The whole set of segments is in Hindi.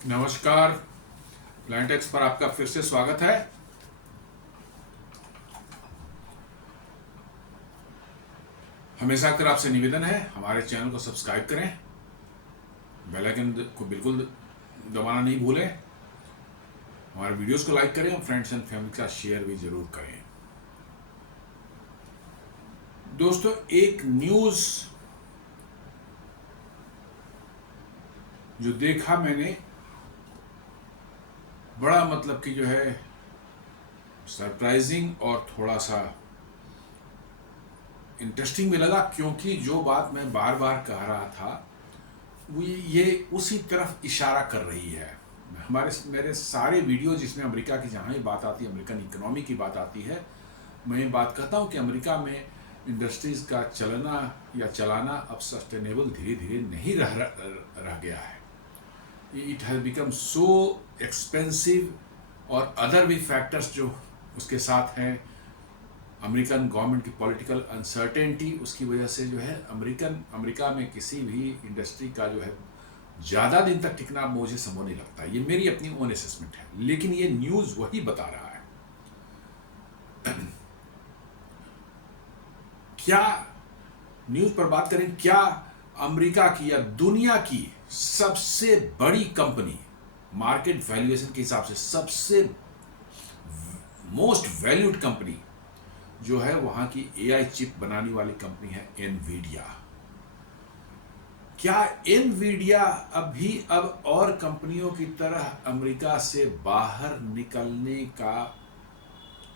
नमस्कार। प्लांटेक्स पर आपका फिर से स्वागत है। हमेशा कर आपसे निवेदन है, हमारे चैनल को सब्सक्राइब करें, बेल आइकन को बिल्कुल दबाना नहीं भूलें, हमारे वीडियोस को लाइक करें और फ्रेंड्स एंड फैमिली के साथ शेयर भी जरूर करें। दोस्तों, एक न्यूज़ जो देखा मैंने, बड़ा मतलब कि जो है सरप्राइजिंग और थोड़ा सा इंटरेस्टिंग भी लगा, क्योंकि जो बात मैं बार बार कह रहा था वो ये उसी तरफ इशारा कर रही है। मेरे सारे वीडियो जिसमें अमेरिका की जहाँ ही बात आती है, अमेरिकन इकोनॉमी की बात आती है, मैं ये बात कहता हूँ कि अमेरिका में इंडस्ट्रीज़ का चलाना अब सस्टेनेबल धीरे धीरे नहीं रह गया है। It has become so expensive, और अदर भी फैक्टर्स जो उसके साथ हैं, अमेरिकन गवर्नमेंट की पॉलिटिकल अनसर्टेनिटी, उसकी वजह से जो है अमेरिका में किसी भी इंडस्ट्री का जो है ज़्यादा दिन तक टिकना मुझे संभव नहीं लगता। ये मेरी अपनी ओन असेसमेंट है, लेकिन ये न्यूज़ वही बता रहा है। क्या न्यूज़ पर बात करें, क्या अमेरिका की या दुनिया की सबसे बड़ी कंपनी, मार्केट वैल्यूएशन के हिसाब से सबसे मोस्ट वैल्यूड कंपनी जो है वहां की एआई चिप बनाने वाली कंपनी है एनवीडिया। क्या एनवीडिया अब और कंपनियों की तरह अमेरिका से बाहर निकलने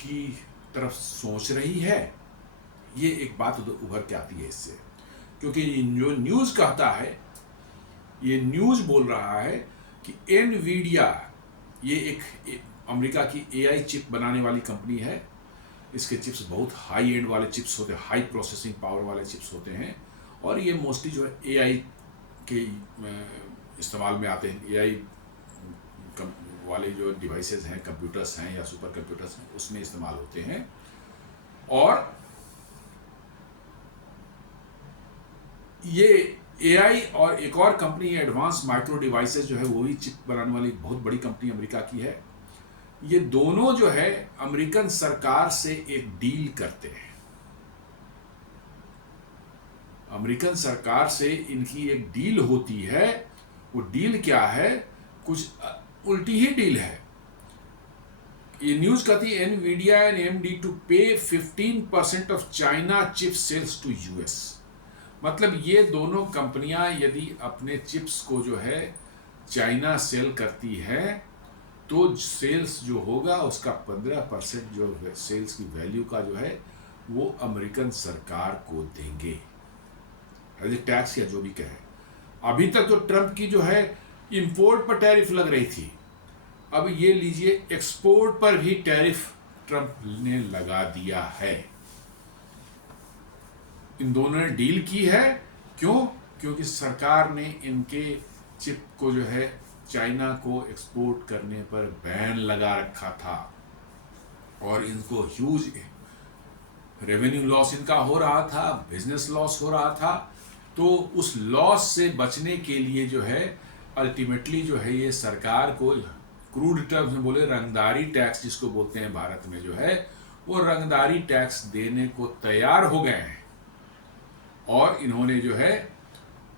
की तरफ सोच रही है? ये एक बात उभर के आती है इससे, क्योंकि जो न्यूज़ कहता है, ये न्यूज़ बोल रहा है कि एनवीडिया ये एक अमेरिका की एआई चिप बनाने वाली कंपनी है। इसके चिप्स बहुत हाई एंड वाले चिप्स होते हैं, हाई प्रोसेसिंग पावर वाले चिप्स होते हैं, और ये मोस्टली जो है एआई के इस्तेमाल में आते हैं। एआई वाले जो डिवाइसेस हैं, कंप्यूटर्स हैं या सुपर कंप्यूटर्स हैं, उसमें इस्तेमाल होते हैं। और ये एआई और एक और कंपनी एडवांस माइक्रो डिवाइसेस जो है वो भी चिप बनाने वाली बहुत बड़ी कंपनी अमेरिका की है। ये दोनों जो है अमेरिकन सरकार से एक डील करते हैं। अमेरिकन सरकार से इनकी एक डील होती है। वो डील क्या है? कुछ उल्टी ही डील है। ये न्यूज कहती है Nvidia and AMD to pay 15% of China chip sales to US. मतलब ये दोनों कंपनियां यदि अपने चिप्स को जो है चाइना सेल करती है, तो सेल्स जो होगा उसका 15% जो सेल्स की वैल्यू का जो है वो अमेरिकन सरकार को देंगे एज ए टैक्स या जो भी कहे। अभी तक तो ट्रंप की जो है इंपोर्ट पर टैरिफ लग रही थी, अब ये लीजिए एक्सपोर्ट पर भी टैरिफ ट्रंप ने लगा दिया है। इन दोनों ने डील की है। क्यों? क्योंकि सरकार ने इनके चिप को जो है चाइना को एक्सपोर्ट करने पर बैन लगा रखा था, और इनको ह्यूज रेवेन्यू लॉस इनका हो रहा था, बिजनेस लॉस हो रहा था। तो उस लॉस से बचने के लिए जो है अल्टीमेटली जो है ये सरकार को, क्रूड टर्म्स में बोले रंगदारी टैक्स जिसको बोलते हैं भारत में, जो है वो रंगदारी टैक्स देने को तैयार हो गए हैं। और इन्होंने जो है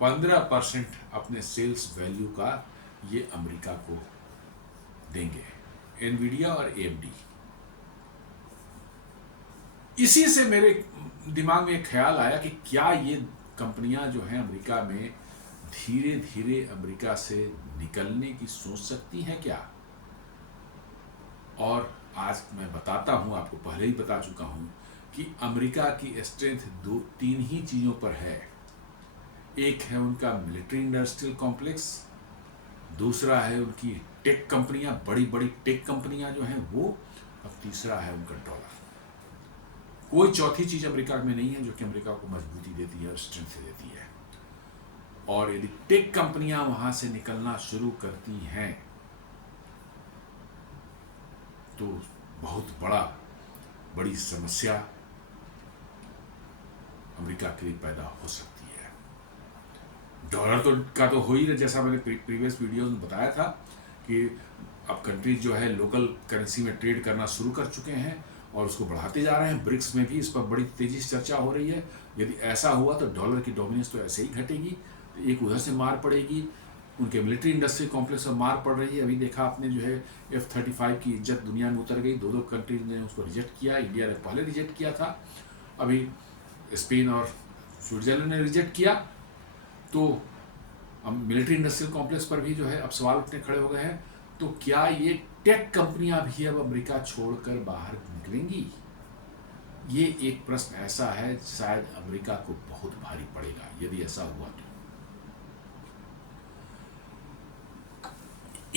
15% अपने सेल्स वैल्यू का ये अमेरिका को देंगे, एनवीडिया और एएमडी। इसी से मेरे दिमाग में एक ख्याल आया कि क्या ये कंपनियां जो हैं अमेरिका में धीरे धीरे अमेरिका से निकलने की सोच सकती हैं क्या? और आज मैं बताता हूं, आपको पहले ही बता चुका हूं कि अमेरिका की स्ट्रेंथ तीन ही चीज़ों पर है। एक है उनका मिलिट्री इंडस्ट्रियल कॉम्प्लेक्स, दूसरा है उनकी टेक कंपनियां, बड़ी बड़ी टेक कंपनियां जो हैं वो, और तीसरा है उनका डॉलर। कोई चौथी चीज़ अमेरिका में नहीं है जो कि अमेरिका को मजबूती देती है और स्ट्रेंथ देती है। और यदि टेक कंपनियां वहां से निकलना शुरू करती हैं तो बहुत बड़ी समस्या अमेरिका के लिए पैदा हो सकती है। डॉलर तो का तो हो ही रहा, जैसा मैंने प्रीवियस वीडियोस में बताया था कि अब कंट्रीज जो है लोकल करेंसी में ट्रेड करना शुरू कर चुके हैं और उसको बढ़ाते जा रहे हैं। ब्रिक्स में भी इस पर बड़ी तेजी से चर्चा हो रही है। यदि ऐसा हुआ तो डॉलर की डोमिनेंस तो ऐसे ही घटेगी, तो एक उधर से मार पड़ेगी, उनके मिलिट्री इंडस्ट्री कॉम्प्लेक्स पर मार पड़ रही है। अभी देखा आपने जो है F-35 की इज्जत दुनिया में उतर गई, दो कंट्रीज ने उसको रिजेक्ट किया। इंडिया ने पहले रिजेक्ट किया था, अभी स्पेन और स्विट्जरलैंड ने रिजेक्ट किया। तो अब मिलिट्री इंडस्ट्रियल कॉम्प्लेक्स पर भी जो है अब सवाल उठने खड़े हो गए हैं। तो क्या ये टेक कंपनियां भी अब अमेरिका छोड़कर बाहर निकलेंगी? ये एक प्रश्न ऐसा है, शायद अमेरिका को बहुत भारी पड़ेगा यदि ऐसा हुआ तो।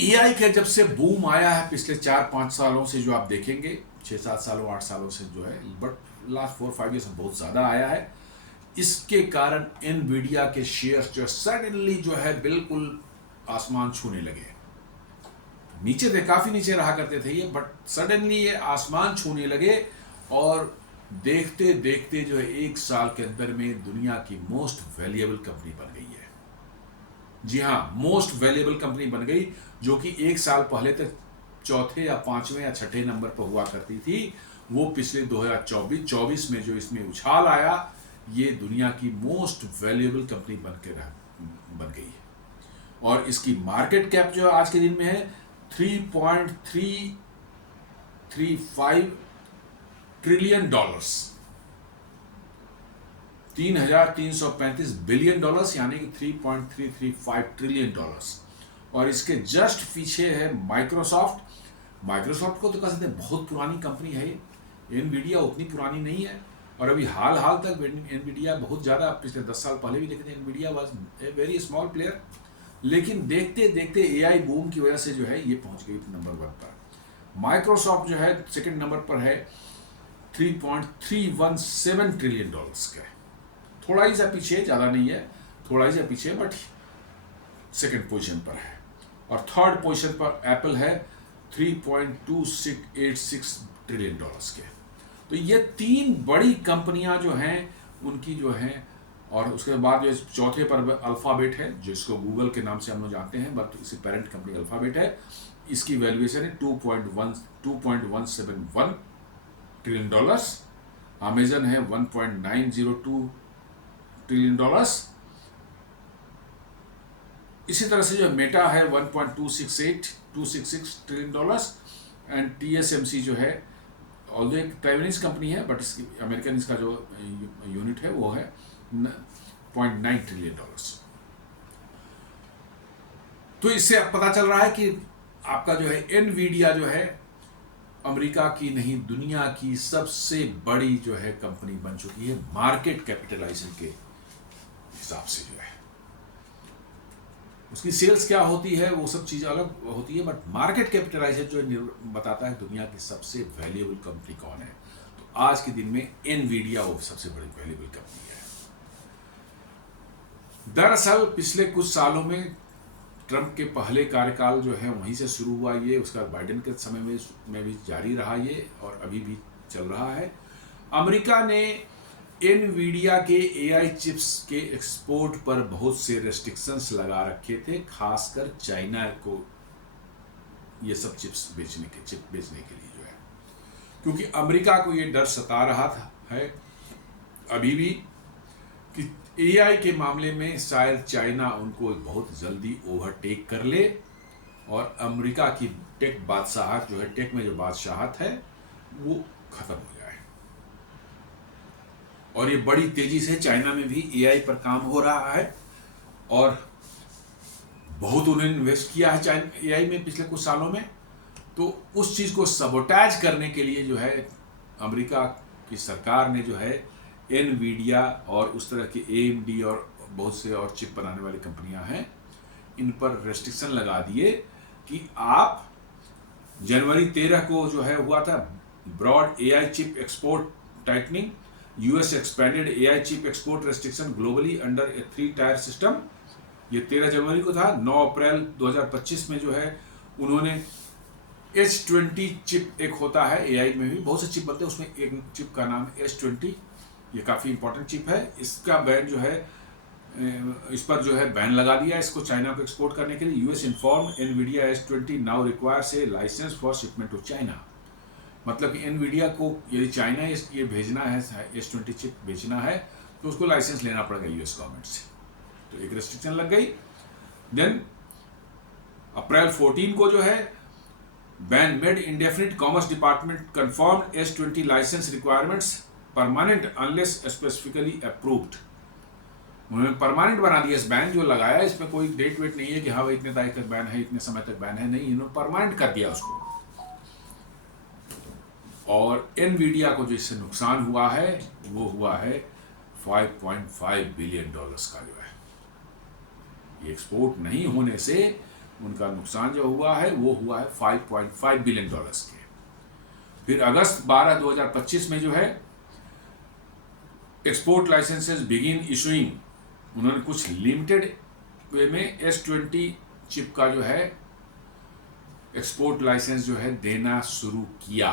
एआई के जब से बूम आया है पिछले 4-5 सालों से, जो आप देखेंगे 6-7 सालों 8 सालों से जो है, बट लास्ट 4-5 ईयर्स में बहुत ज़्यादा आया है। इसके कारण एनवीडिया के शेयर्स जो सडनली जो है बिल्कुल आसमान छूने लगे। नीचे थे, काफ़ी नीचे रहा करते थे ये, बट सडनली ये आसमान छूने लगे और देखते देखते जो है 1 साल के अंदर में दुनिया की मोस्ट वैल्यूएबल कंपनी बन गई है। जी हाँ, मोस्ट वैल्यूएबल कंपनी बन गई, जो कि 1 साल पहले तक चौथे या 5वें या 6ठे नंबर पर हुआ करती थी। वो पिछले 2024 में जो इसमें उछाल आया, ये दुनिया की मोस्ट वैल्यूएबल कंपनी बन गई है। और इसकी मार्केट कैप जो आज के दिन में है $3.335 ट्रिलियन, $3,335 बिलियन, यानी कि $3.335 ट्रिलियन। और इसके जस्ट पीछे है माइक्रोसॉफ्ट। माइक्रोसॉफ्ट को तो कह सकते हैं बहुत पुरानी कंपनी है ये, एनवीडिया उतनी पुरानी नहीं है। और अभी हाल तक एनवीडिया बहुत ज़्यादा, पिछले 10 साल पहले भी देखते हैं Nvidia was a very small player, लेकिन देखते देखते एआई बूम की वजह से जो है ये पहुंच गई थी नंबर 1 पर। माइक्रोसॉफ्ट जो है सेकंड नंबर पर है $3.317 ट्रिलियन का, थोड़ा ही सा पीछे, ज़्यादा नहीं है, थोड़ा ही सा पीछे, बट सेकंड पोजीशन पर है। और थर्ड पोजीशन पर एप्पल है $3.2686 ट्रिलियन के। तो ये 3 बड़ी कंपनियां जो हैं उनकी जो हैं, और उसके बाद जो चौथे पर अल्फ़ाबेट है, जिसको गूगल के नाम से हम लोग जानते हैं, बट इसकी पेरेंट कंपनी अल्फ़ाबेट है। इसकी वैल्यूएशन है $2.171 ट्रिलियन। अमेजन है $1.902 ट्रिलियन। इसी तरह से जो मेटा है $1.266 ट्रिलियन। एंड TSMC जो है, ऑल्दो एक ताइवानीज कंपनी है, बट इसकी अमेरिकन इसका जो यूनिट है वो है $0.9 ट्रिलियन। तो इससे पता चल रहा है कि आपका जो है एनवीडिया जो है अमेरिका की नहीं, दुनिया की सबसे बड़ी जो है कंपनी बन चुकी है मार्केट कैपिटलाइजेशन के हिसाब से। जो है उसकी सेल्स क्या होती है वो सब चीज़ अलग होती है, बट मार्केट कैपिटलाइजेशन जो बताता है दुनिया की सबसे वैल्यूएबल कंपनी कौन है। तो आज के दिन में एनवीडिया वो सबसे बड़ी वैल्यूएबल कंपनी है। दरअसल पिछले कुछ सालों में ट्रंप के पहले कार्यकाल जो है वहीं से शुरू हुआ ये, उसका बाइडेन के समय में भी जारी रहा ये, और अभी भी चल रहा है। अमेरिका ने एनवीडिया के एआई चिप्स के एक्सपोर्ट पर बहुत से रेस्ट्रिक्शंस लगा रखे थे, खासकर चाइना को ये सब चिप्स बेचने के लिए जो है, क्योंकि अमेरिका को ये डर सता रहा है अभी भी कि एआई के मामले में शायद चाइना उनको बहुत जल्दी ओवरटेक कर ले और अमेरिका की टेक बादशाहत जो है, टेक में जो बादशाहत है वो खत्म हो जाए। और ये बड़ी तेजी से चाइना में भी एआई पर काम हो रहा है और बहुत उन्होंने इन्वेस्ट किया है चाइना एआई में पिछले कुछ सालों में। तो उस चीज़ को सबोटाइज करने के लिए जो है अमेरिका की सरकार ने जो है एनवीडिया और उस तरह के AMD और बहुत से और चिप बनाने वाली कंपनियां हैं, इन पर रेस्ट्रिक्शन लगा दिए कि आप जनवरी 13 को जो है हुआ था broad AI chip export tightening, US expanded AI chip export restriction globally under a three tier system. ये 13 जनवरी को था। 9 अप्रैल 2025 में जो है उन्होंने H20 चिप, एक होता है एआई में भी बहुत से चिप बनते हैं, उसमें एक चिप का नाम है H20, ये काफ़ी इंपॉर्टेंट चिप है। इसका बैन जो है इस पर जो है बैन लगा दिया इसको चाइना को एक्सपोर्ट करने के लिए। US inform Nvidia S20 now requires a licence for shipment to China. मतलब कि एनवीडिया को यदि चाइना ये भेजना है S20 चिप बेचना है तो उसको लाइसेंस लेना पड़ेगा यूएस गवर्नमेंट से, तो एक रेस्ट्रिक्शन लग गई। देन अप्रैल 14 को जो है ban made indefinite, commerce department confirmed S20 licence requirements permanent unless specifically approved. उन्होंने परमानेंट बना दिया इस बैन जो लगाया, इसमें कोई डेट वेट नहीं है कि हाँ भाई इतने तारीख तक बैन है, इतने समय तक बैन है, नहीं, इन्होंने परमानेंट कर दिया उसको। और एनवीडिया को जो इससे नुकसान हुआ है वो हुआ है $5.5 बिलियन का जो है। ये एक्सपोर्ट नहीं होने से उनका नुकसान जो हुआ है वो हुआ है $5.5 बिलियन के। फिर अगस्त 12, 2025 में जो है एक्सपोर्ट लाइसेंसेस बिगिन इशूइंग। उन्होंने कुछ लिमिटेड वे में S20 चिप का जो है एक्सपोर्ट लाइसेंस जो है देना शुरू किया,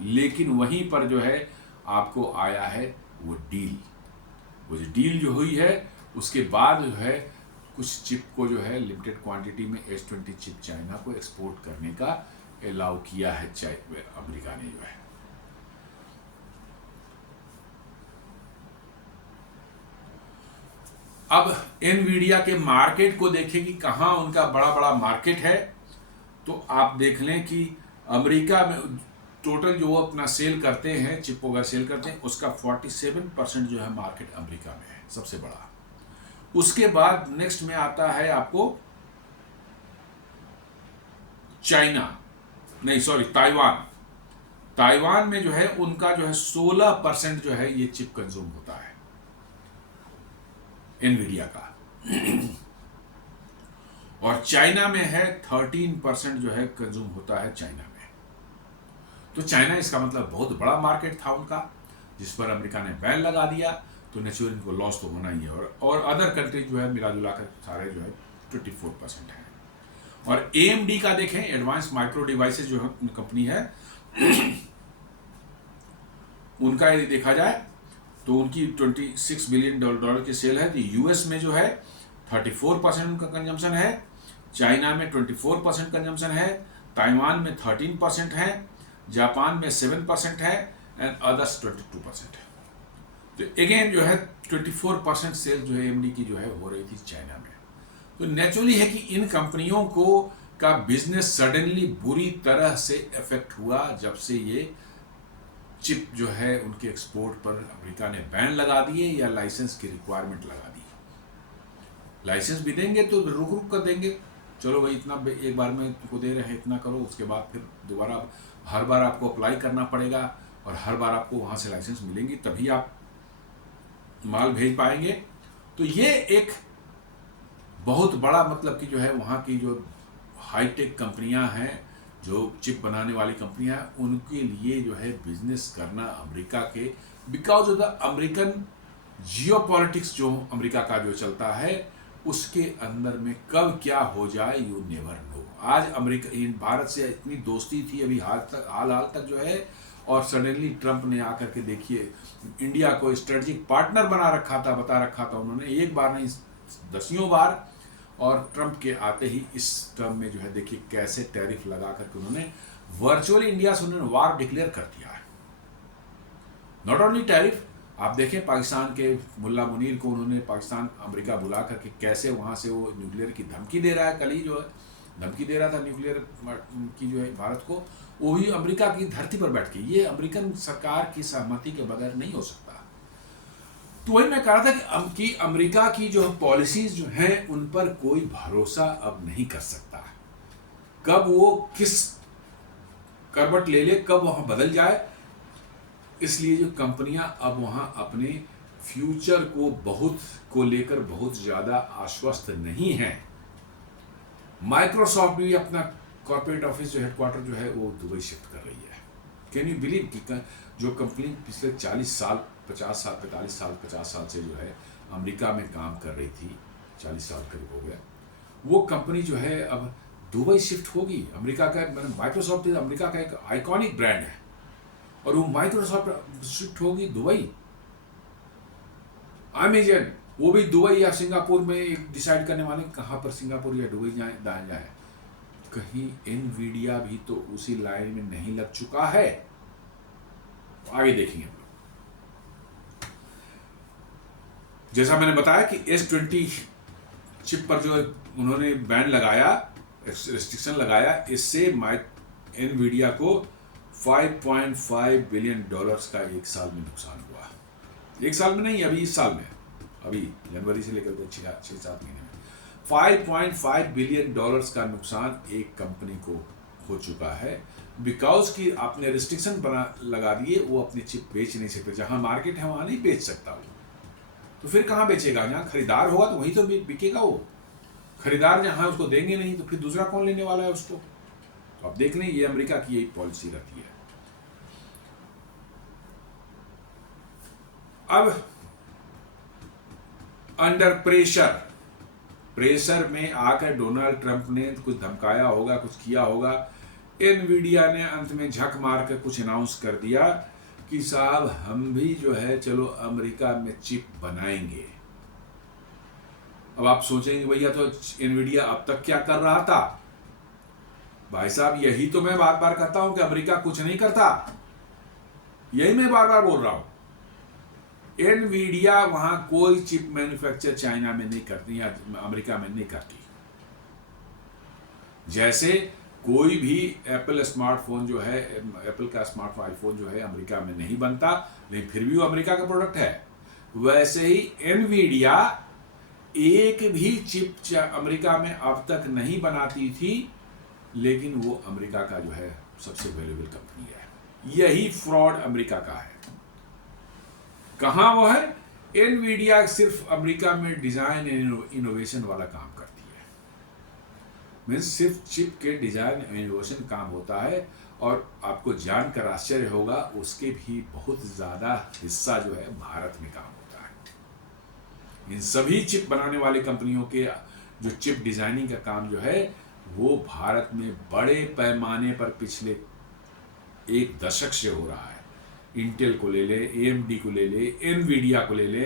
लेकिन वहीं पर जो है आपको आया है वो डील। वो जो डील जो हुई है उसके बाद जो है कुछ चिप को जो है लिमिटेड क्वांटिटी में S20 चिप चाइना को एक्सपोर्ट करने का अलाउ किया है अमेरिका ने जो है। अब एनवीडिया के मार्केट को देखें कि कहाँ उनका बड़ा बड़ा मार्केट है, तो आप देख लें कि अमेरिका में टोटल जो वो अपना सेल करते हैं, चिप वगैरह सेल करते हैं, उसका 47% जो है मार्केट अमेरिका में है, सबसे बड़ा। उसके बाद नेक्स्ट में आता है आपको चाइना, नहीं सॉरी ताइवान। ताइवान में जो है उनका जो है 16% जो है ये चिप कंज्यूम होता है एनवीडिया का। और चाइना में है 13% जो है कंज्यूम होता है चाइना में। तो चाइना इसका मतलब बहुत बड़ा मार्केट था उनका, जिस पर अमेरिका ने बैन लगा दिया, तो नेचुरली इनको लॉस तो होना ही है। और अदर कंट्री जो है मिला जुला कर सारे जो है 24% है। और AMD का देखें, एडवांस माइक्रो डिवाइसेस जो कंपनी है, उनका यदि देखा जाए तो उनकी $26 बिलियन की सेल है। तो यूएस में जो है 34% उनका कंजम्पशन है, चाइना में 24% कंजम्पशन है, ताइवान में 13% है, जापान में 7% है एंड अदर्स 22% है। तो अगेन जो है 24% सेल जो है AMD की जो है हो रही थी चाइना में। तो नेचुरली है कि इन कंपनियों को का बिजनेस सडनली बुरी तरह से इफेक्ट हुआ जब से ये चिप जो है उनके एक्सपोर्ट पर अमेरिका ने बैन लगा दिए या लाइसेंस की रिक्वायरमेंट लगा दी। लाइसेंस भी देंगे तो रुक रुक कर देंगे, चलो भाई इतना एक बार में तुमको दे रहे हैं, इतना करो, उसके बाद फिर दोबारा हर बार आपको अप्लाई करना पड़ेगा और हर बार आपको वहाँ से लाइसेंस मिलेंगी तभी आप माल भेज पाएंगे। तो ये एक बहुत बड़ा मतलब कि जो है वहाँ की जो हाईटेक कंपनियाँ हैं, जो चिप बनाने वाली कंपनियां, उनके लिए जो है बिजनेस करना अमेरिका के, because of the American geopolitics जो अमेरिका का जो चलता है, उसके अंदर में कब क्या हो जाए यू नेवर नो। आज अमेरिका भारत से इतनी दोस्ती थी अभी हाल तक जो है, और सडनली ट्रंप ने आकर के देखिए इंडिया को स्ट्रेटेजिक पार्टनर बता रखा था उन्होंने, एक बार नहीं दसियों बार। और ट्रंप के आते ही इस टर्म में जो है देखिए कैसे टैरिफ लगा करके उन्होंने वर्चुअली इंडिया से उन्होंने वार डिक्लेयर कर दिया है। नॉट ओनली टैरिफ, आप देखें पाकिस्तान के मुल्ला मुनीर को उन्होंने पाकिस्तान अमेरिका बुला करके कैसे वहाँ से वो न्यूक्लियर की धमकी दे रहा है, कल ही जो है धमकी दे रहा था न्यूक्लियर की जो है भारत को, वो भी अमेरिका की धरती पर बैठ के। ये अमेरिकन सरकार की सहमति के बगैर नहीं हो सकता। तो वही मैं कह रहा था कि अमेरिका की जो पॉलिसीज जो हैं उन पर कोई भरोसा अब नहीं कर सकता, कब वो किस करवट ले ले, कब वहां बदल जाए। इसलिए जो कंपनियां अब वहां अपने फ्यूचर को लेकर बहुत ज्यादा आश्वस्त नहीं हैं। माइक्रोसॉफ्ट भी अपना कॉर्पोरेट ऑफिस जो हेडक्वार्टर जो है वो दुबई शिफ्ट कर रही है। कैन यू बिलीव कि जो कंपनी पिछले 40 साल 50 साल 45 साल 50 साल से जो है अमेरिका में काम कर रही थी, 40 साल करीब हो गया, वो कंपनी जो है अब दुबई शिफ्ट होगी। अमेरिका का माइक्रोसॉफ्ट अमेरिका का एक आइकॉनिक ब्रांड है और वो माइक्रोसॉफ्ट शिफ्ट होगी दुबई। अमेजन वो भी दुबई या सिंगापुर में एक डिसाइड करने वाले कहाँ पर सिंगापुर या दुबई जाए। कहीं एनवीडिया भी तो उसी लाइन में नहीं लग चुका है? आगे देखेंगे। जैसा मैंने बताया कि S20 चिप पर जो उन्होंने बैन लगाया, रेस्ट्रिक्शन लगाया, इससे एनवीडिया को $5.5 बिलियन का एक साल में नुकसान हुआ। एक साल में नहीं, अभी इस साल में, अभी जनवरी से लेकर के 6-7 महीने में $5.5 बिलियन का नुकसान एक कंपनी को हो चुका है, बिकॉज कि आपने रिस्ट्रिक्शन लगा दिए, वो अपनी चिप बेच नहीं सकते। जहां मार्केट है वहां नहीं बेच सकता वो, तो फिर कहां बेचेगा? जहां खरीदार होगा तो वही तो बिकेगा वो। खरीदार जहां उसको देंगे नहीं तो फिर दूसरा कौन लेने वाला है उसको? तो आप देख लें, ये अमेरिका की यही पॉलिसी रहती है। अब अंडर प्रेशर में आकर डोनाल्ड ट्रंप ने कुछ धमकाया होगा, कुछ किया होगा। एनवीडिया ने अंत में झक मार कर कुछ अनाउंस कर दिया कि साहब हम भी जो है चलो अमेरिका में चिप बनाएंगे। अब आप सोचेंगे भैया तो एनवीडिया अब तक क्या कर रहा था? भाई साहब यही तो मैं बार बार कहता हूं कि अमेरिका कुछ नहीं करता, यही मैं बार बार बोल रहा हूं। एनवीडिया वहां कोई चिप मैन्युफैक्चर चाइना में नहीं करती या अमेरिका में नहीं करती। जैसे कोई भी एप्पल स्मार्टफोन जो है, एप्पल का स्मार्टफोन आईफोन जो है अमेरिका में नहीं बनता, लेकिन फिर भी वो अमेरिका का प्रोडक्ट है। वैसे ही एनवीडिया एक भी चिप अमेरिका में अब तक नहीं बनाती थी, लेकिन वो अमेरिका का जो है सबसे वैल्यूएबल कंपनी है। यही फ्रॉड अमेरिका का है। कहां वो है? एनवीडिया सिर्फ अमेरिका में डिजाइन एंड इनोवेशन वाला काम करती है। मीन्स सिर्फ चिप के डिजाइन एंड इनोवेशन काम होता है, और आपको जानकर आश्चर्य होगा उसके भी बहुत ज्यादा हिस्सा जो है भारत में काम होता है। इन सभी चिप बनाने वाली कंपनियों के जो चिप डिजाइनिंग का काम जो है वो भारत में बड़े पैमाने पर पिछले एक दशक से हो रहा है। इंटेल को ले ले, AMD को ले ले, एनवीडिया को ले ले,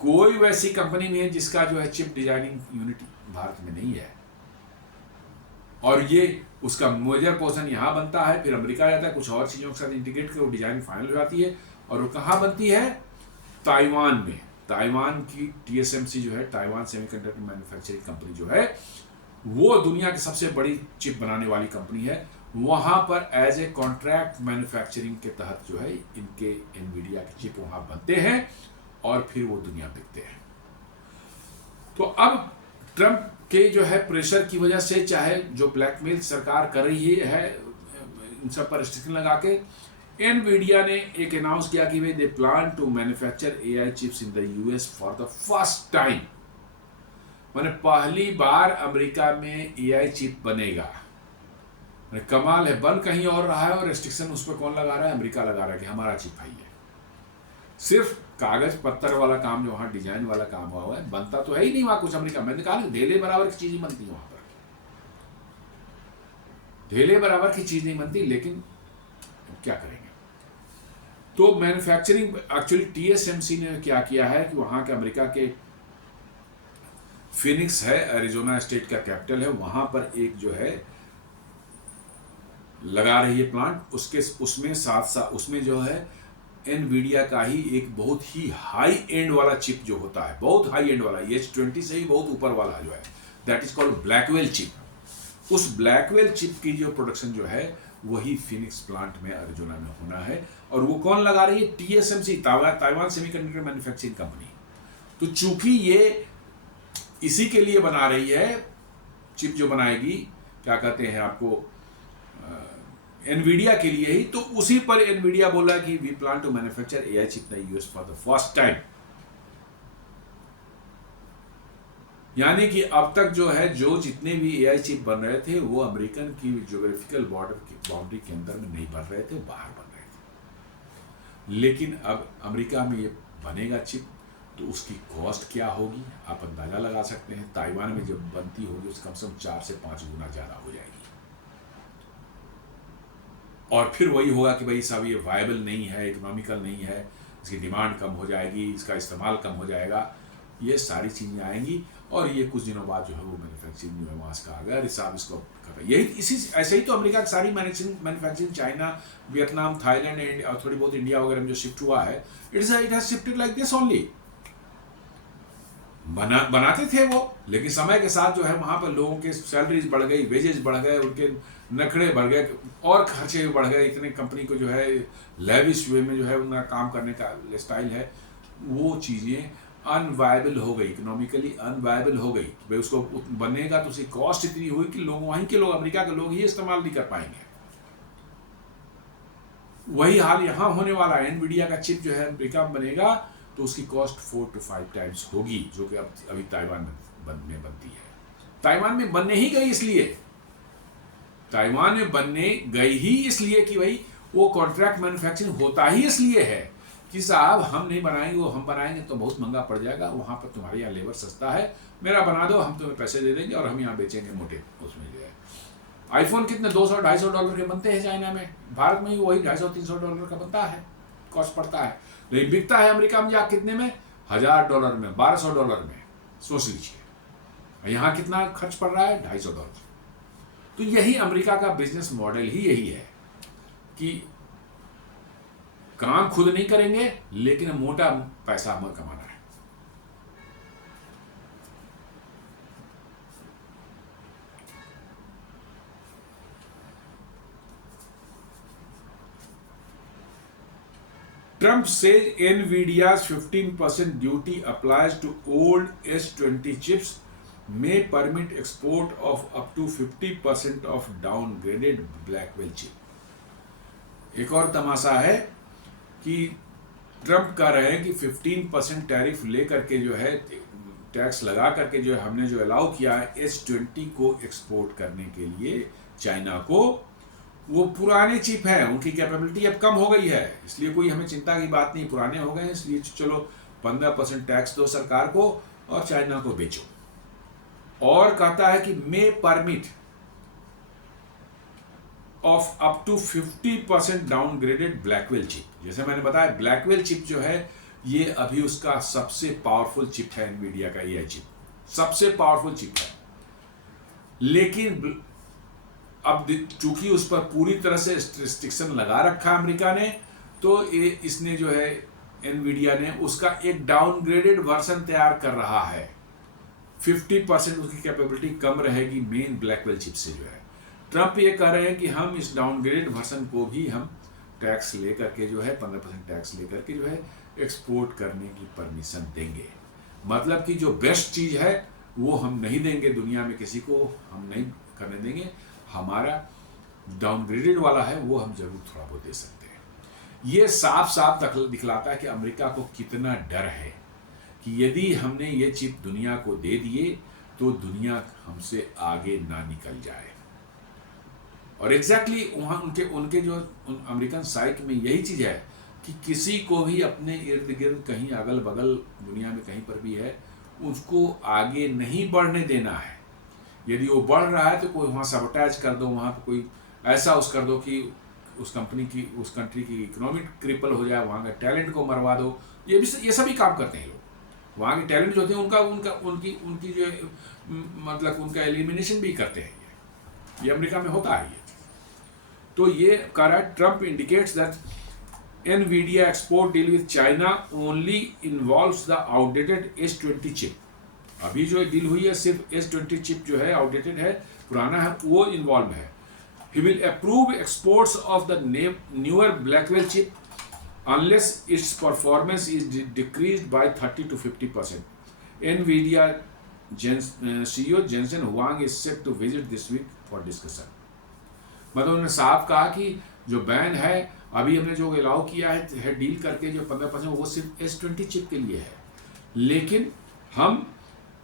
कोई वैसी कंपनी नहीं है जिसका जो है चिप डिजाइनिंग यूनिट भारत में नहीं है। और ये उसका मेजर पोर्शन यहाँ बनता है, फिर अमेरिका जाता है, कुछ और चीज़ों के साथ इंटीग्रेट कर वो डिजाइन फाइनल हो जाती है। और वो कहाँ बनती है? ताइवान में। ताइवान की TSMC जो है, ताइवान सेमीकंडक्टर मैन्युफैक्चरिंग कंपनी जो है, वो दुनिया की सबसे बड़ी चिप बनाने वाली कंपनी है। वहां पर एज ए कॉन्ट्रैक्ट मैन्युफैक्चरिंग के तहत जो है इनके एनवीडिया के चिप वहां बनते हैं और फिर वो दुनिया बिकते हैं। तो अब ट्रंप के जो है प्रेशर की वजह से, चाहे जो ब्लैकमेल सरकार कर रही है इन सब पर रिस्ट्रिक्शन लगा के, एनवीडिया ने एक अनाउंस किया कि they plan to manufacture AI chips in the US for the first time. मैंने पहली बार अमेरिका में AI चिप बनेगा। कमाल है, बन कहीं और रहा है और रेस्ट्रिक्शन उस पर कौन लगा रहा है? अमेरिका लगा रहा है कि हमारा चिप है। सिर्फ कागज पत्थर वाला काम जो वहां डिजाइन वाला काम हुआ है, बनता तो है ही नहीं वहां कुछ अमेरिका। मैंने कहा ना, ढेले बराबर की चीज नहीं बनती वहां पर, ढेले बराबर की चीज नहीं बनती, लेकिन क्या करेंगे। तो मैन्युफैक्चरिंग एक्चुअली TSMC ने क्या किया है कि वहां के अमेरिका के फिनिक्स है, एरिजोना स्टेट का कैपिटल है, वहां पर एक जो है लगा रही है प्लांट। उसमें साथ उसमें जो है एनवीडिया का ही एक बहुत ही हाई एंड वाला चिप जो होता है, बहुत हाई एंड वाला, H20 से ही बहुत ऊपर वाला जो है, that is called Blackwell chip. उस ब्लैकवेल चिप की जो प्रोडक्शन जो है वही फिनिक्स प्लांट में एरिजोना में होना है। और वो कौन लगा रही है? TSMC, Taiwan semiconductor manufacturing company. तो चूंकि ये इसी के लिए बना रही है चिप, जो बनाएगी, क्या कहते हैं आपको, एनवीडिया के लिए ही, तो उसी पर एनवीडिया बोला कि we plan to manufacture AI chip in US for the first time. यानी कि अब तक जो है जो जितने भी AI चिप बन रहे थे वो अमेरिकन की ज्योग्राफिकल बॉर्डर की बाउंड्री के अंदर में नहीं बन रहे थे, बाहर बन रहे थे। लेकिन अब अमेरिका में ये बनेगा चिप, तो उसकी कॉस्ट क्या होगी आप अंदाजा लगा सकते हैं। ताइवान में जब बनती होगी उससे कम से कम 4 से 5 गुना ज्यादा हो जाएगी। और फिर वही होगा कि भाई साहब ये वायबल नहीं है, इकोनॉमिकल नहीं है, इसकी डिमांड कम हो जाएगी, इसका इस्तेमाल कम हो जाएगा। ये सारी चीज़ें आएंगी और ये कुछ दिनों बाद जो है वो मैन्युफैक्चरिंग जो है वहाँ से कहा गया रिसाब इसको कर यही इसी ऐसे ही तो अमेरिका की सारी manufacturing China, Vietnam, Thailand and और थोड़ी बहुत इंडिया वगैरह में जो शिफ्ट हुआ है, it has shifted like this only. बनाते थे वो, लेकिन समय के साथ जो है वहाँ पर लोगों के सैलरीज बढ़ गई, वेजेस बढ़ गए, उनके नखरे बढ़ गए और खर्चे भी बढ़ गए, इतने कंपनी को जो है लेविश वे में जो है उनका काम करने का स्टाइल है, वो चीज़ें अनवायबल हो गई, इकोनॉमिकली अनवायबल हो गई। भाई उसको बनेगा तो उसकी कॉस्ट इतनी हुई कि लोग वहीं के लोग, अमेरिका के लोग ही इस्तेमाल नहीं कर पाएंगे। वही हाल यहाँ होने वाला है। एनवीडिया का चिप जो है अमेरिका में बनेगा तो उसकी कॉस्ट 4 to 5 टाइम्स होगी, जो कि अब अभी ताइवान में बनती है। ताइवान में बनने ही गई इसलिए, ताइवान में बनने गई ही इसलिए कि भाई वो कॉन्ट्रैक्ट मैन्युफैक्चरिंग होता ही इसलिए है कि साहब हम नहीं बनाएंगे, वो हम बनाएंगे तो बहुत महंगा पड़ जाएगा, वहाँ पर तुम्हारे यहाँ लेबर सस्ता है, मेरा बना दो, हम तुम्हें पैसे दे देंगे और हम यहाँ बेचेंगे मोटे उसमें जो है। आईफोन कितने $200-250 के बनते हैं चाइना में, भारत में ही वही $250-300 का बनता है, कॉस्ट पड़ता है, लेकिन बिकता है अमेरिका में जा कितने में, $1000 में, $1200 में, सोच लीजिए। यहाँ कितना खर्च पड़ रहा है, $250। तो यही अमेरिका का बिजनेस मॉडल ही यही है कि काम खुद नहीं करेंगे लेकिन मोटा पैसा हमें कमाना है। Trump says NVIDIA's 15% duty applies to old S20 chips, may permit export of up to 50% of downgraded Blackwell chip। एक और तमाशा है कि ट्रंप कह रहे हैं कि 15% टैरिफ लेकर के जो है, टैक्स लगा करके जो है हमने जो अलाउ किया है S20 को एक्सपोर्ट करने के लिए चाइना को, वो पुराने चिप हैं, उनकी कैपेबिलिटी अब कम हो गई है, इसलिए कोई हमें चिंता की बात नहीं, पुराने हो गए हैं, इसलिए चलो 15% टैक्स दो सरकार को और चाइना को बेचो। और कहता है कि may permit of up to 50% downgraded Blackwell chip. जैसे मैंने बताया ब्लैकवेल चिप जो है ये अभी उसका सबसे पावरफुल चिप है, एनवीडिया का ये चिप सबसे पावरफुल चिप है, लेकिन अब चूंकि उस पर पूरी तरह से रिस्ट्रिक्शन लगा रखा अमेरिका ने, तो इसने जो है एनवीडिया ने उसका एक डाउनग्रेडेड वर्जन तैयार कर रहा है, 50% उसकी कैपेबिलिटी कम रहेगी मेन ब्लैकवेल चिप से जो है। ट्रंप ये कह रहे हैं कि हम इस डाउनग्रेडेड वर्जन को भी हम टैक्स लेकर के जो है 15% टैक्स लेकर के जो है एक्सपोर्ट करने की परमिशन देंगे। मतलब कि जो बेस्ट चीज़ है वो हम नहीं देंगे, दुनिया में किसी को हम नहीं करने देंगे, हमारा डाउनग्रेडेड वाला है वो हम जरूर थोड़ा बहुत दे सकते हैं। ये साफ साफ दिखलाता है कि अमेरिका को कितना डर है कि यदि हमने ये चिप दुनिया को दे दिए तो दुनिया हमसे आगे ना निकल जाए। और एग्जैक्टली वहाँ उनके जो अमेरिकन साइट में यही चीज़ है कि किसी को भी अपने इर्द गिर्द कहीं अगल बगल दुनिया में कहीं पर भी है उसको आगे नहीं बढ़ने देना है। यदि वो बढ़ रहा है तो कोई वहाँ सबोटाज कर दो, वहाँ पर कोई ऐसा कर दो कि उस कंपनी की, उस कंट्री की इकोनॉमी क्रिपल हो जाए, वहाँ के टैलेंट को मरवा दो। ये सभी काम करते हैं लोग, वहाँ के टैलेंट जो होते हैं उनकी जो मतलब उनका एलिमिनेशन भी करते हैं। ये अमेरिका में होता है ये। तो ये कह रहा है Trump indicates that Nvidia export deal with China only involves the outdated S20 chip. अभी जो डील हुई है सिर्फ S20 चिप जो है आउटडेटेड है, पुराना है, वो इन्वॉल्व है। He will approve exports of the newer Blackwell chip unless its performance is decreased by 30 to 50%। Nvidia CEO Jensen Huang is set to visit this week for discussion. मतलब उन्होंने साफ कहा कि जो बैन है अभी हमने जो अलाउ किया है डील करके जो 15% वो सिर्फ S20 चिप के लिए है, लेकिन हम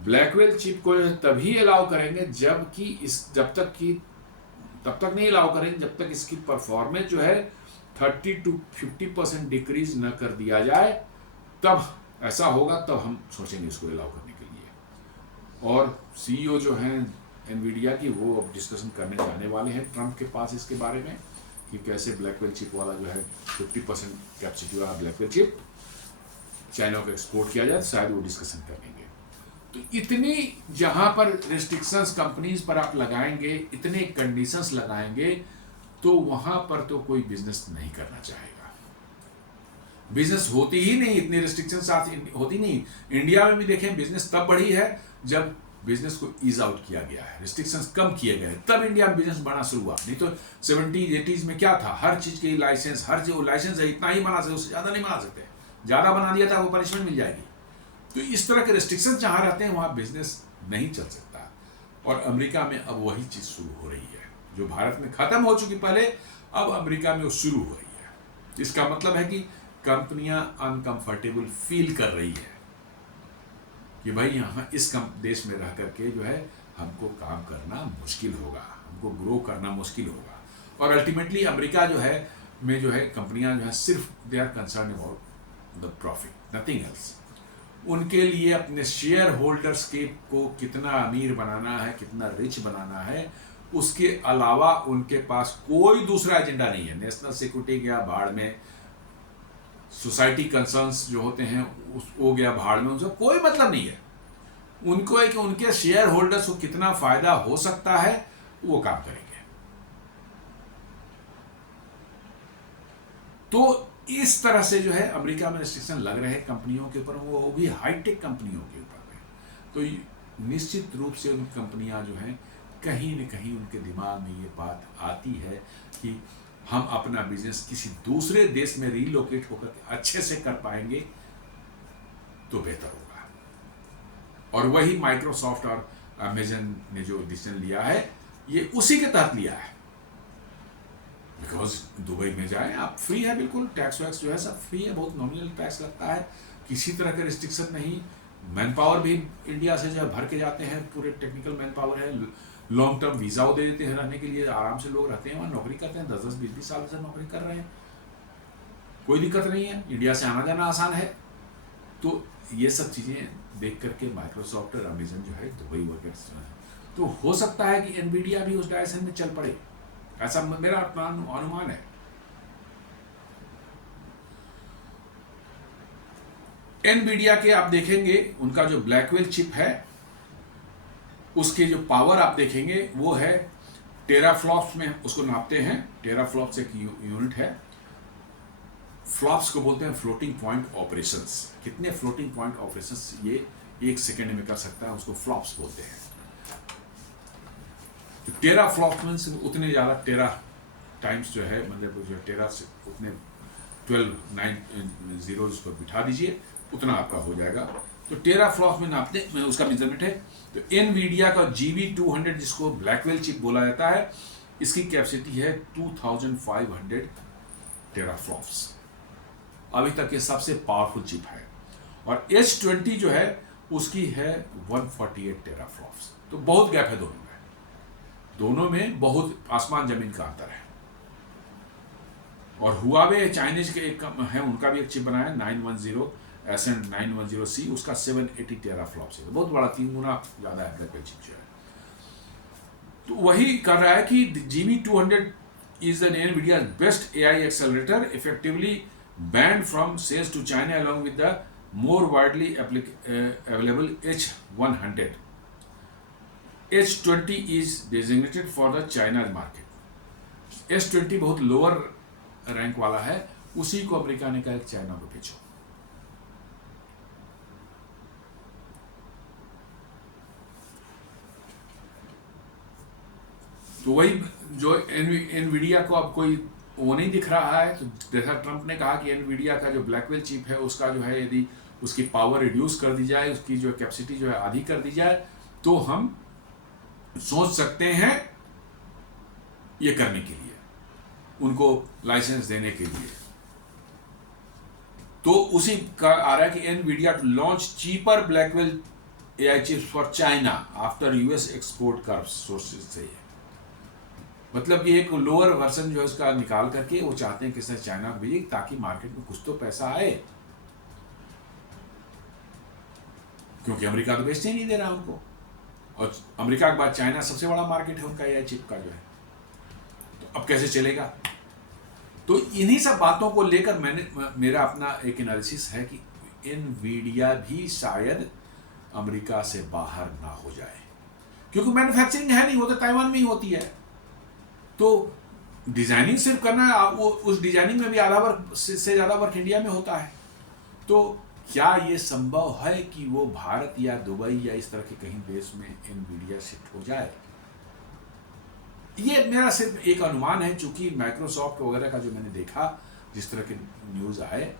ब्लैकवेल चिप को तभी अलाउ करेंगे तब तक नहीं अलाउ करेंगे जब तक इसकी परफॉर्मेंस जो है 30 to 50% डिक्रीज न कर दिया जाए। तब ऐसा होगा तब हम सोचेंगे इसको अलाउ करने के लिए। और CEO जो हैं एनवीडिया की वो अब डिस्कशन करने जाने वाले हैं ट्रंप के पास इसके बारे में कि कैसे ब्लैकवेल चिप वाला जो है 50% कैपेसिटी वाला ब्लैकवेल चिप चाइना को एक्सपोर्ट किया जाए, तो शायद वो डिस्कशन कर लेंगे। तो इतनी जहां पर रिस्ट्रिक्शंस कंपनीज पर आप लगाएंगे, इतने कंडीशंस लगाएंगे, तो वहां पर तो कोई बिजनेस नहीं करना चाहेगा। बिजनेस होती ही नहीं, इतनी रिस्ट्रिक्शंस होती नहीं। इंडिया में भी देखें बिजनेस तब बढ़ी है जब बिजनेस को ईज आउट किया गया है, रिस्ट्रिक्शंस कम किए गए, तब इंडिया में बिजनेस बढ़ना शुरू हुआ। नहीं तो 70s 80s में क्या था, हर चीज के लाइसेंस, हर जो लाइसेंस है इतना ही बना सकते, उससे ज्यादा नहीं बना सकते। ज्यादा बना दिया था वो पनिशमेंट मिल जाएगी। तो इस तरह के रिस्ट्रिक्शन जहां रहते हैं वहां बिजनेस नहीं चल सकता। और अमेरिका में अब वही चीज शुरू हो रही है, जो भारत में खत्म हो चुकी पहले, अब अमेरिका में वो शुरू हो रही है। इसका मतलब है कि कंपनियां अनकंफर्टेबल फील कर रही है कि भाई यहाँ इस देश में रह करके जो है हमको काम करना मुश्किल होगा, हमको ग्रो करना मुश्किल होगा। और अल्टीमेटली अमेरिका जो है में जो है कंपनियां जो है सिर्फ they are concern about the profit, nothing else. उनके लिए अपने शेयर होल्डर्स के को कितना अमीर बनाना है, कितना रिच बनाना है, उसके अलावा उनके पास कोई दूसरा एजेंडा नहीं है। नेशनल सिक्योरिटी गया भाड़ में, सोसाइटी कंसर्न्स जो होते हैं उस हो गया भाड़ में, उनसे कोई मतलब नहीं है। उनको है कि उनके शेयर होल्डर्स को कितना फायदा हो सकता है वो काम करेंगे। तो इस तरह से जो है अमेरिका में रिस्ट्रिक्शन लग रहे हैं कंपनियों के ऊपर, वो भी हाईटेक कंपनियों के ऊपर में। तो निश्चित रूप से उन कंपनियां जो हैं कहीं न कहीं उनके दिमाग में ये बात आती है कि हम अपना बिजनेस किसी दूसरे देश में रीलोकेट होकर अच्छे से कर पाएंगे तो बेहतर होगा। और वही माइक्रोसॉफ्ट और अमेजन ने जो डिसीजन लिया है ये उसी के तहत लिया है। बिकॉज दुबई में जाएं आप, फ्री है बिल्कुल, टैक्स वैक्स जो है सब फ्री है, बहुत नॉमिनल टैक्स लगता है, किसी तरह का रिस्ट्रिक्शन नहीं। मैन पावर भी इंडिया से जो है भर के जाते हैं, पूरे टेक्निकल मैन पावर है, लॉन्ग टर्म वीजा दे देते हैं रहने के लिए, आराम से लोग रहते हैं वहाँ, नौकरी करते हैं, 10-10 20-20 साल से नौकरी कर रहे हैं, कोई दिक्कत नहीं है, इंडिया से आना जाना आसान है। तो ये सब चीज़ें देख करके माइक्रोसॉफ्ट और अमेजन जो है दुबई वगैरह, तो हो सकता है कि एनवीडिया भी उस डायरेक्शन में चल पड़े, ऐसा मेरा अनुमान है। एनवीडिया के आप देखेंगे उनका जो ब्लैकवेल चिप है उसके जो पावर आप देखेंगे वो है टेराफ्लॉप्स में उसको नापते हैं। टेराफ्लॉप्स एक यूनिट है, फ्लॉप्स को बोलते हैं फ्लोटिंग पॉइंट ऑपरेशंस। कितने फ्लोटिंग पॉइंट ऑपरेशंस ये 1 सेकेंड में कर सकता है उसको फ्लॉप्स बोलते हैं। तो टेरा फ्लॉप्स में उतने ज़्यादा टेरा टाइम्स जो है, मतलब जो टेरा से उतने 12 9 zeros पर बिठा दीजिए, उतना आपका हो जाएगा। तो टेरा फ्लॉप्स में नापते में उसका मेजरमेंट है। तो एनवीडिया का GB200 जिसको ब्लैकवेल चिप बोला जाता है, इसकी कैपेसिटी है 2500 टेरा फ्लॉप्स, अभी तक ये सबसे पावरफुल चिप है। और H20 जो है उसकी है 148 टेरा फ्लॉप्स। तो बहुत गैप है दोनों में बहुत आसमान जमीन का अंतर है। और हुआवे चाइनीज के एक है, उनका भी एक चिप बनाया है 910 Ascend 910C, उसका 780 टेरा फ्लॉप्स है, बहुत बड़ा, 3 गुना ज़्यादा है ब्लैकवेल चिप जो है। तो वही कर रहा है कि GB200 is an NVIDIA's best AI accelerator, effectively banned from sales to China along with the more widely available H100. H20 is designated for the China market. H20 बहुत लोअर रैंक वाला है, उसी को अमेरिका ने कहा चाइना को बेचो। तो वही जो एनवीडिया को अब कोई वो नहीं दिख रहा है। तो जैसा ट्रंप ने कहा कि एनवीडिया का जो ब्लैकवेल चिप है उसका जो है यदि उसकी पावर रिड्यूस कर दी जाए, उसकी जो कैपेसिटी जो है आधी कर दी जाए, तो हम सोच सकते हैं ये करने के लिए, उनको लाइसेंस देने के लिए। तो उसी का आ रहा है कि Nvidia to launch cheaper Blackwell AI chips for China after US export curb sources से। मतलब ये एक लोअर वर्जन जो है उसका निकाल करके वो चाहते हैं कि इसने चाइना को भेजे ताकि मार्केट में कुछ तो पैसा आए, क्योंकि अमेरिका तो बेचने ही नहीं दे रहा उनको। और अमेरिका के बाद चाइना सबसे बड़ा मार्केट है उनका एआई चिप का जो है। तो अब कैसे चलेगा? तो इन्हीं सब बातों को लेकर मेरा अपना एक एनालिसिस है कि एनवीडिया भी शायद अमेरिका से बाहर ना हो जाए, क्योंकि मैन्युफैक्चरिंग है नहीं, वो तो ताइवान में ही होती है। तो डिजाइनिंग सिर्फ करना है, वो उस डिजाइनिंग में भी आधा वर्क से ज़्यादा वर्क इंडिया में होता है। तो क्या ये संभव है कि वो भारत या दुबई या इस तरह के कहीं देश में एनवीडिया शिफ्ट हो जाए? ये मेरा सिर्फ एक अनुमान है, चूंकि माइक्रोसॉफ्ट वगैरह का जो मैंने देखा, जिस तरह के न्यूज़ आए,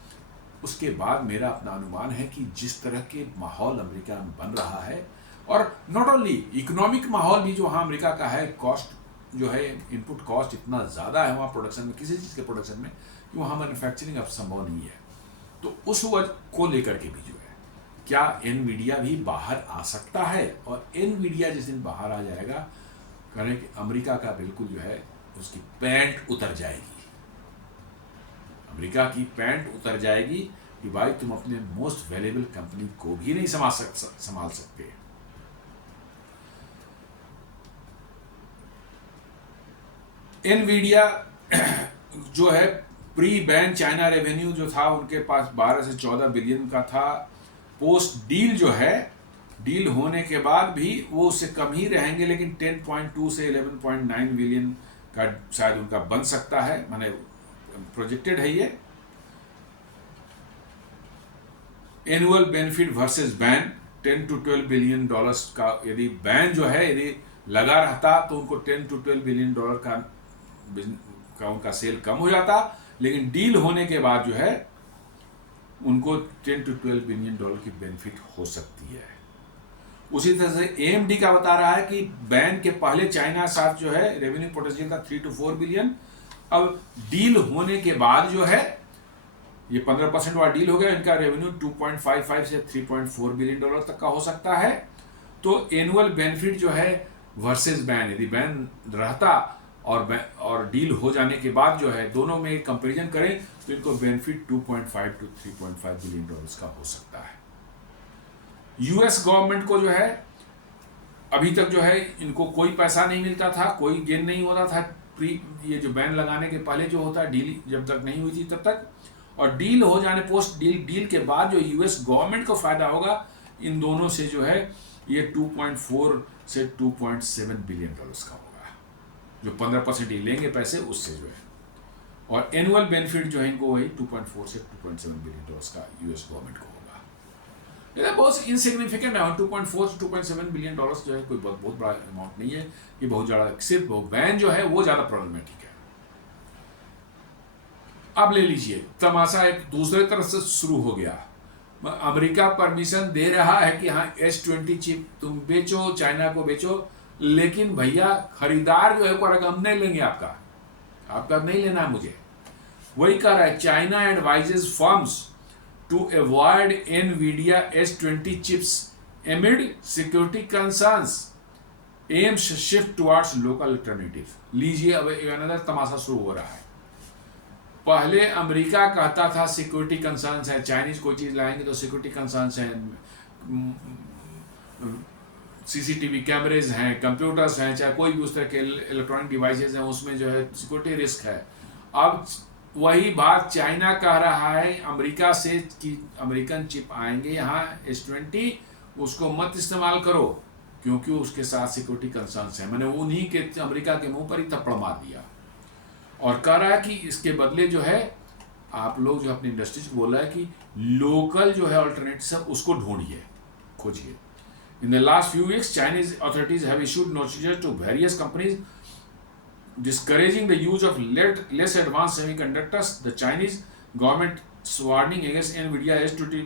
उसके बाद मेरा अपना अनुमान है कि जिस तरह के माहौल अमेरिका में बन रहा है, और नॉट ओनली इकोनॉमिक माहौल भी जो वहाँ अमेरिका का है, कॉस्ट जो है, इनपुट कॉस्ट इतना ज़्यादा है वहाँ प्रोडक्शन में, किसी चीज़ के प्रोडक्शन में, कि वहाँ मैन्युफैक्चरिंग अब संभव नहीं है। तो उस वजह को लेकर के भी जो है, क्या एनवीडिया भी बाहर आ सकता है? और एनवीडिया जिस दिन बाहर आ जाएगा, करें कि अमेरिका का बिल्कुल जो है उसकी पैंट उतर जाएगी, अमेरिका की पैंट उतर जाएगी कि भाई तुम अपने मोस्ट वैल्यूएबल कंपनी को भी नहीं संभाल सकते। एनवीडिया जो है, प्री बैन चाइना रेवेन्यू जो था उनके पास 12 से 14 बिलियन का था। पोस्ट डील जो है, डील होने के बाद भी वो उससे कम ही रहेंगे, लेकिन 10.2 से 11.9 बिलियन का शायद उनका बन सकता है, माने प्रोजेक्टेड है ये। Annual benefit versus ban 10 to 12 billion dollars का, यदि बैन जो है यदि लगा रहता तो उनको 10 to 12 बिलियन डॉलर का उनका सेल कम हो जाता, लेकिन डील होने के बाद जो है उनको 10 to 12 बिलियन डॉलर की बेनिफिट हो सकती है। उसी तरह से एएमडी का बता रहा है कि बैन के पहले चाइना साथ जो है रेवेन्यू पोटेंशियल था 3 to 4 बिलियन, अब डील होने के बाद जो है ये 15% वाला डील हो गया, इनका रेवेन्यू 2.55 से 3.4 बिलियन डॉलर तक का हो सकता है। तो एनुअल बेनिफिट जो है वर्सेस बैन, यदि बैन रहता और डील हो जाने के बाद जो है, दोनों में कंपैरिजन करें तो इनको बेनिफिट 2.5 to 3.5 बिलियन डॉलर्स का हो सकता है। यूएस गवर्नमेंट को जो है अभी तक जो है इनको कोई पैसा नहीं मिलता था, कोई गेन नहीं होता था प्री ये जो बैन लगाने के पहले जो होता है, डील जब तक नहीं हुई थी तब तक, और डील हो जाने पोस्ट डील के बाद जो यूएस गवर्नमेंट को फायदा होगा इन दोनों से जो है ये 2.4 से 2.7 बिलियन डॉलर्स का होगा, जो 15% ही लेंगे पैसे उससे जो है, और एनुअल बेनिफिट जो है इनको वही 2.4 से 2.7 बिलियन डॉलर्स का यूएस गवर्नमेंट को होगा। ये बहुत इनसिग्निफिकेंट है, 2.4 से 2.7 बिलियन डॉलर्स जो है कोई बहुत बड़ा अमाउंट नहीं है, ये बहुत ज़्यादा, सिर्फ बैन जो है वो ज़्यादा प्रॉब्लमेटिक है। अब ले लीजिए तमाशा एक दूसरे तरफ से शुरू हो गया, अमेरिका परमिशन दे रहा है कि हाँ S20 चिप तुम बेचो, चाइना को बेचो, लेकिन भैया खरीदार जो है को रकम नहीं लेंगे, आपका नहीं लेना है मुझे। वही कह रहा है, China advises firms to avoid NVIDIA S20 chips amid security concerns, aims shift towards local alternatives। लीजिए अब एक अनदर तमाशा शुरू हो रहा है। पहले अमेरिका कहता था सिक्योरिटी कंसर्न्स है, चाइनीज कोई चीज लाएंगे तो सिक्योरिटी कंसर्न्स है, सीसीटीवी कैमरेज हैं, कंप्यूटर्स हैं, चाहे कोई भी उस तरह के इलेक्ट्रॉनिक डिवाइसेज हैं, उसमें जो है सिक्योरिटी रिस्क है। अब वही बात चाइना कह रहा है अमेरिका से कि अमेरिकन चिप आएंगे यहाँ S20, उसको मत इस्तेमाल करो क्योंकि उसके साथ सिक्योरिटी कंसर्न्स है। मैंने उन्हीं के अमेरिका के मुंह पर ही थप्पड़ मार दिया, और कह रहा है कि इसके बदले जो है आप लोग जो अपनी इंडस्ट्रीज को बोल रहा है कि लोकल जो है अल्टरनेटिव उसको ढूंढिए, खोजिए। In the last few weeks Chinese authorities have issued notification to various companies discouraging the use of less advanced semiconductors. The Chinese government's warning against NVIDIA S20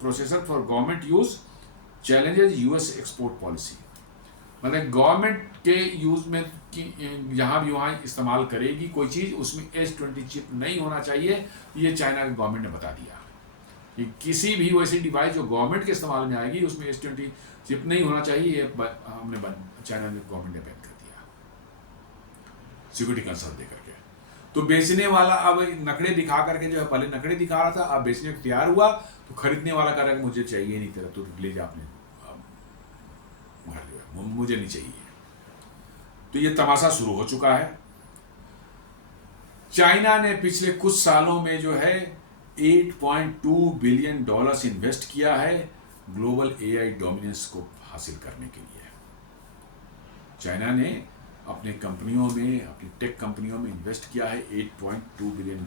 processor for government use challenges US export policy। मतलब गवर्नमेंट के यूज में जहाँ भी वहाँ इस्तेमाल करेगी कोई चीज़, उसमें S20 चिप नहीं होना चाहिए, ये चाइना के गवर्नमेंट ने बता दिया कि किसी भी वैसी डिवाइस जो गवर्नमेंट के इस्तेमाल में आएगी उसमें S20 चिप नहीं होना चाहिए, ये हमने चाइना गवर्नमेंट ने बैन कर दिया सिक्योरिटी कंसर्न दे करके। तो बेचने वाला अब नखड़े दिखा करके जो है, पहले नखड़े दिखा रहा था, अब बेचने को तैयार हुआ तो खरीदने वाला कह रहा है कि मुझे चाहिए नहीं तेरा, तू ले जा अपने घर जो है, मुझे नहीं चाहिए। तो ये तमाशा शुरू हो चुका है। चाइना ने पिछले कुछ सालों में जो है $8.2 बिलियन इन्वेस्ट किया है ग्लोबल एआई डोमिनेंस को हासिल करने के लिए। चाइना ने अपने कंपनियों में, अपनी टेक कंपनियों में इन्वेस्ट किया है $8.2 बिलियन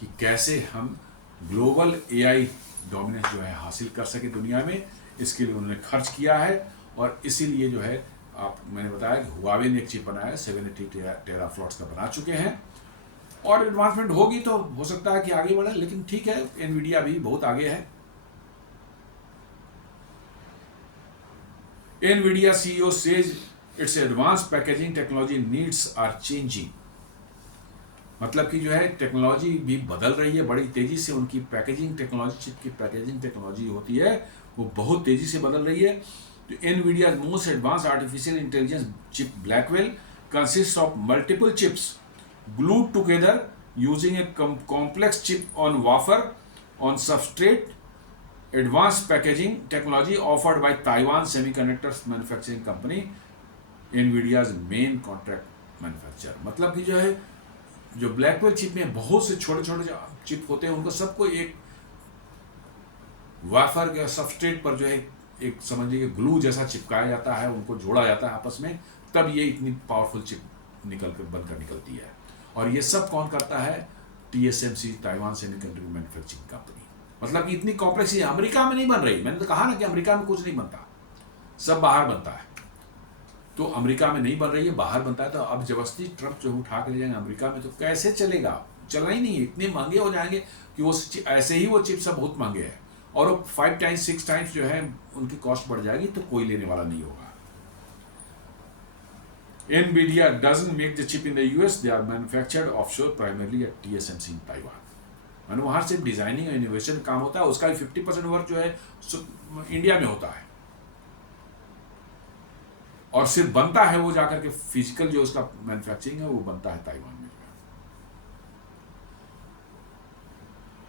कि कैसे हम ग्लोबल एआई डोमिनेंस जो है हासिल कर सके दुनिया में। इसके लिए उन्होंने खर्च किया है और इसीलिए जो है मैंने बताया कि हुआवे ने एक चिप बनाया है, 780 टेराफ्लॉट्स का बना चुके हैं और एडवांसमेंट होगी तो हो सकता है कि आगे बढ़े, लेकिन ठीक है, एनवीडिया भी बहुत आगे है। Nvidia CEO says its advance packaging technology needs are changing. मतलब कि जो है टेक्नोलॉजी भी बदल रही है बड़ी तेजी से। उनकी पैकेजिंग टेक्नोलॉजी, चिप की पैकेजिंग टेक्नोलॉजी होती है वो बहुत तेजी से बदल रही है। तो Nvidia most advance artificial intelligence chip Blackwell consist of multiple chips glued together using a complex chip on wafer on substrate. Advanced packaging technology offered by Taiwan Semiconductor Manufacturing Company, NVIDIA's main contract manufacturer। मतलब कि जो है जो ब्लैकवेल चिप में बहुत से छोटे छोटे चिप होते हैं, उनको सबको एक वाफर के सबस्ट्रेट पर जो है एक समझ लीजिए ग्लू जैसा चिपकाया जाता है, उनको जोड़ा जाता है आपस में, तब ये इतनी पावरफुल चिप बनकर निकलती है। और ये सब कौन करता है? TSMC, Taiwan semiconductor manufacturing company. मतलब कि इतनी कॉम्प्लेक्स अमेरिका में नहीं बन रही। मैंने तो कहा ना कि अमेरिका में कुछ नहीं बनता, सब बाहर बनता है। तो अमेरिका में नहीं बन रही है, बाहर बनता है। तो अब जबरदस्ती ट्रम्प जो उठा के ले जाएंगे अमेरिका में, तो कैसे चलेगा? चलना ही नहीं है, इतने महंगे हो जाएंगे कि वो ऐसे ही वो चिप्स सब बहुत महंगे हैं और वो 5 टाइम्स 6 टाइम्स जो है उनकी कॉस्ट बढ़ जाएगी, तो कोई लेने वाला नहीं होगा। NVIDIA doesn't make the chip in the US, they are manufactured offshore primarily at TSMC in Taiwan। मानो वहाँ सिर्फ डिजाइनिंग और इनोवेशन काम होता है, उसका भी 50% वर्क जो है इंडिया में होता है और सिर्फ बनता है वो जाकर के फिजिकल जो उसका मैन्युफैक्चरिंग है वो बनता है ताइवान में।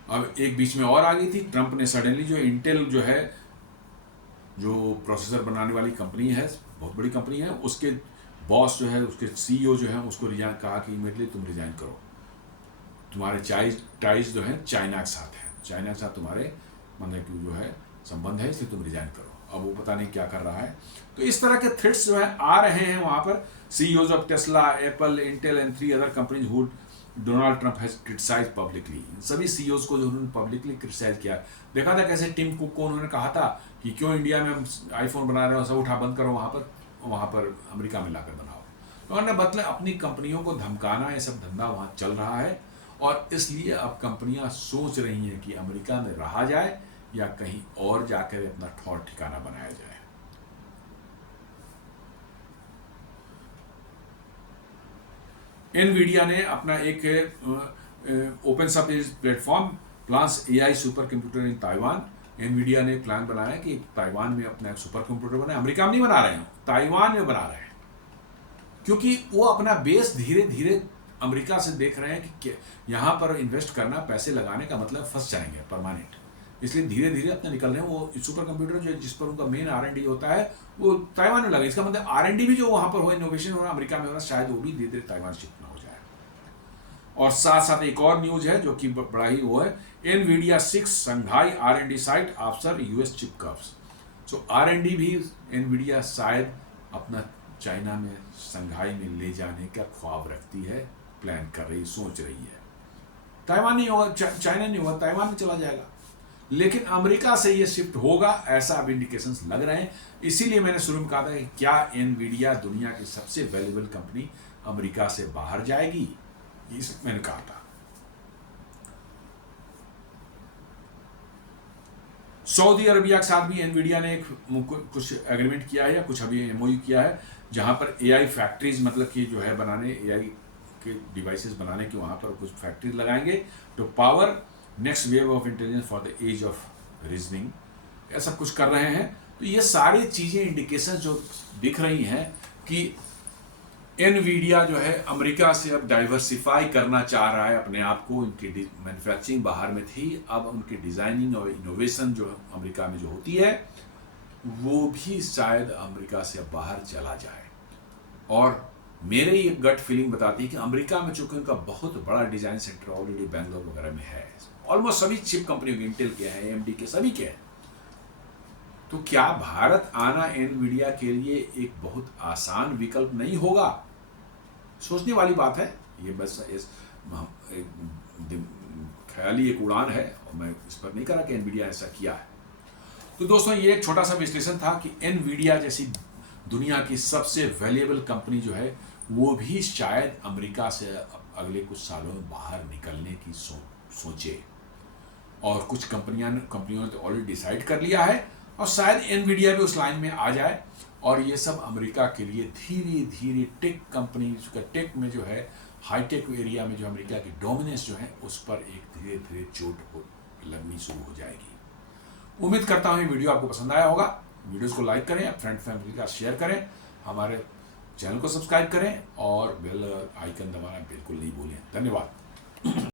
अब एक बीच में और आ गई थी, ट्रंप ने सडनली जो इंटेल जो है, जो प्रोसेसर बनाने वाली कंपनी है, बहुत बड़ी कंपनी है, उसके बॉस जो है, उसके CEO जो है, उसको रिजाइन कहा कि इमीडिएटली तुम रिजाइन करो, तुम्हारे टाइज जो है चाइना के साथ है, चाइना के साथ तुम्हारे मतलब कि जो है संबंध है, इसलिए तुम रिजाइन करो। अब वो पता नहीं क्या कर रहा है। तो इस तरह के थ्रेट्स जो है आ रहे हैं वहाँ पर। CEOs of Tesla, Apple, Intel and 3 other companies who Donald Trump has criticize publicly. सभी CEOs को जो उन्होंने पब्लिकली क्रिटिसाइज किया। देखा था कैसे टिम कुक को उन्होंने कहा था कि क्यों इंडिया में हम आईफोन बना रहे हो, सब उठा बंद करो, वहाँ पर अमेरिका में लाकर बनाओ। तो उन्होंने मतलब अपनी कंपनियों को धमकाना, ये सब धंधा वहाँ चल रहा है और इसलिए अब कंपनियां सोच रही हैं कि अमेरिका में रहा जाए या कहीं और जाकर अपना ठौर ठिकाना बनाया जाए। एनवीडिया ने अपना एक open source platform plans AI super computer in Taiwan. Nvidia ने प्लान बनाया कि ताइवान में अपना एक सुपर कंप्यूटर बनाए। अमेरिका में नहीं बना रहे हैं, ताइवान में बना रहे हैं, क्योंकि वो अपना बेस धीरे धीरे अमेरिका से देख रहे हैं कि यहाँ पर इन्वेस्ट करना, पैसे लगाने का मतलब फंस जाएंगे परमानेंट, इसलिए धीरे धीरे अपने निकल रहे हैं। वो सुपर कंप्यूटर जो जिस पर उनका मेन R&D होता है वो ताइवान में लगे। इसका मतलब R&D भी जो वहाँ पर हो, इनोवेशन हो रहा अमेरिका में हो रहा, शायद वो भी धीरे धीरे ताइवान शिफ्ट में हो जाए। और साथ साथ एक और न्यूज है जो कि बड़ा ही वो है, Nvidia 6 Shanghai R&D site after US chip curbs. So R&D भी एनवीडिया शायद अपना चाइना में, संघाई में ले जाने का ख्वाब रखती है, प्लान कर रही, सोच रही है। ताइवान नहीं होगा, चाइना नहीं होगा, ताइवान में चला जाएगा। लेकिन अमेरिका से ये शिफ्ट होगा, ऐसा अब इंडिकेशंस लग रहे हैं। इसीलिए मैंने शुरू में कहा था कि क्या एनवीडिया दुनिया की सबसे वैल्यूएबल कंपनी अमेरिका से बाहर जाएगी, इस मैंने कहा था। सऊदी अरबिया के साथ भी एनवीडिया ने कुछ एग्रीमेंट किया है या कुछ अभी MOU किया है, जहां पर AI फैक्ट्रीज, मतलब कि जो है बनाने, AI के डिवाइसेस बनाने की वहां पर कुछ फैक्ट्रीज लगाएंगे to power next wave of intelligence for the age of reasoning, ऐसा कुछ कर रहे हैं। तो ये सारी चीज़ें इंडिकेशन जो दिख रही हैं कि एनवीडिया जो है अमेरिका से अब डाइवर्सिफाई करना चाह रहा है अपने आप को। उनकी मैन्युफैक्चरिंग बाहर में थी, अब उनकी डिज़ाइनिंग और इनोवेशन जो अमेरिका में जो होती है वो भी शायद अमेरिका से बाहर चला जाए और मेरे ये गट फीलिंग बताती है कि अमेरिका में चूंकि उनका बहुत बड़ा डिजाइन सेंटर ऑलरेडी बैंगलोर वगैरह में है, ऑलमोस्ट सभी चिप कंपनियों के, इंटेल के हैं, AMD के, सभी के हैं, तो क्या भारत आना एनवीडिया के लिए एक बहुत आसान विकल्प नहीं होगा? सोचने वाली बात है ये, बस ख्याली एक उड़ान है और मैं इस पर नहीं कह रहा कि एनवीडिया ऐसा किया है। तो दोस्तों ये एक छोटा सा विश्लेषण था कि एनवीडिया जैसी दुनिया की सबसे वैल्यूएबल कंपनी जो है वो भी शायद अमेरिका से अगले कुछ सालों में बाहर निकलने की सोचे, और कुछ कंपनियों ने तो ऑलरेडी डिसाइड कर लिया है, और शायद एनवीडिया भी उस लाइन में आ जाए, और ये सब अमेरिका के लिए धीरे धीरे टेक कंपनी, टेक में जो है हाईटेक एरिया में जो अमेरिका की डोमिनेंस जो है उस पर एक धीरे धीरे चोट लगनी शुरू हो जाएगी। उम्मीद करता हूँ ये वीडियो आपको पसंद आया होगा। वीडियोस को लाइक करें, फ्रेंड फैमिली के साथ शेयर करें, हमारे चैनल को सब्सक्राइब करें और बेल आइकन दबाना बिल्कुल नहीं भूलें। धन्यवाद।